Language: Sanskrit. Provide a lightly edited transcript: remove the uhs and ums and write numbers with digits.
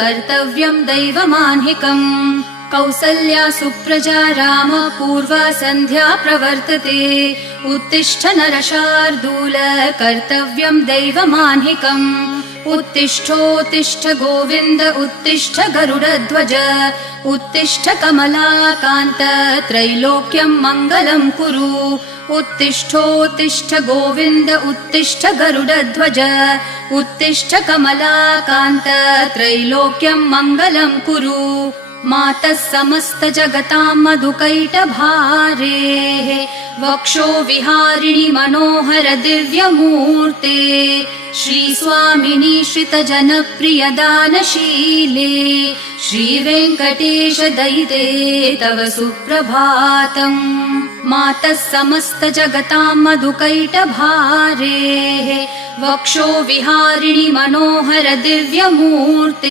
कर्तव्यं दैवमान्हिकम् कौसल्या सुप्रजा राम पूर्वा सन्ध्या प्रवर्तते उत्तिष्ठ नरशार्दूल कर्तव्यं दैवमान्हिकम् उत्तिष्ठोत्तिष्ठ गोविन्द उत्तिष्ठ गरुडध्वज उत्तिष्ठ कमलाकान्त त्रैलोक्यं मङ्गलं कुरु उत्तिष्ठोत्तिष्ठ गोविन्द उत्तिष्ठ गरुडध्वज उत्तिष्ठ कमलाकान्त त्रैलोक्यं मङ्गलं कुरु मातः समस्त जगतां मधुकैटभारेः वक्षो विहारिणि मनोहर दिव्यमूर्ते श्रीस्वामिनि श्रितजनप्रिय दानशीले श्रीवेङ्कटेश दयिते तव सुप्रभातम् मातः समस्त जगतां मधुकैटभारेः वक्षो विहारिणि मनोहर दिव्यमूर्ते